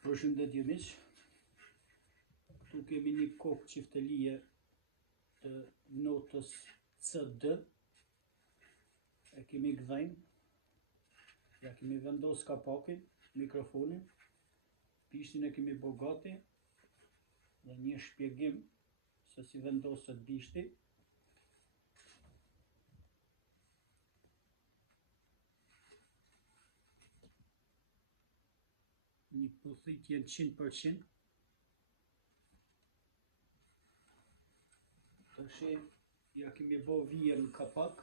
Përshëndetje miq, këtu kemi një kokë çiftelie të notës CD, e kemi gdhejnë, ja kemi vendos kapakin, mikrofonin, bishtin e kemi bo gati, dhe një shpjegim se si vendoset bishti. Një përthitje 100%. Tashi ja kemi bo vijen në kapak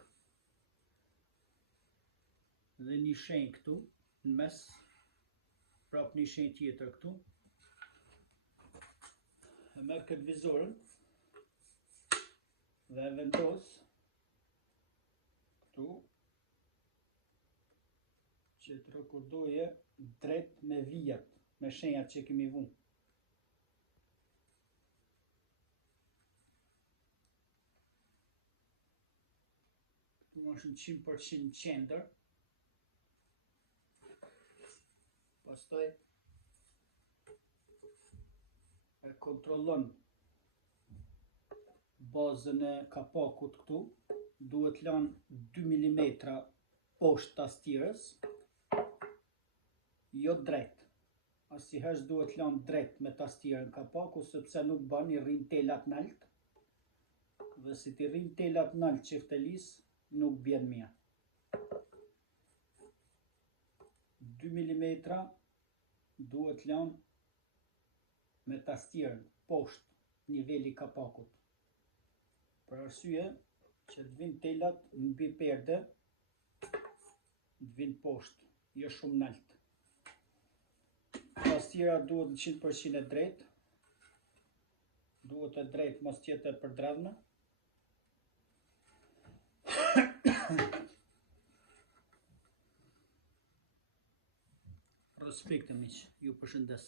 dhe një shenjë këtu në mes, prap një shenjë tjetër këtu. E merr këtë vizorën dhe e vendos këtu që të rekordoje drejt me vijat, me shenjat që kemi vunë. Këtu është në 100% qendër. Pastaj e kontrollon bazën e kapakut këtu, duhet lanë 2 mm poshtë tastirës, jo drejt. Asnjëherë duhet lanë drejt me tastirën kapaku, sepse nuk ban i rrin telat nalt, dhe si ti rrin telat nalt çiftelis, nuk bjen mirë. 2 mm duhet lanë me tastirën poshtë niveli kapakut, për arsye që të vinë telat në mbi perde, të vinë poshtë, jo shumë nalt. Tastira duhet në 100% e drejt, duhet e drejt, mos tjetë e përdredhme. Respekte miq, ju përshëndes.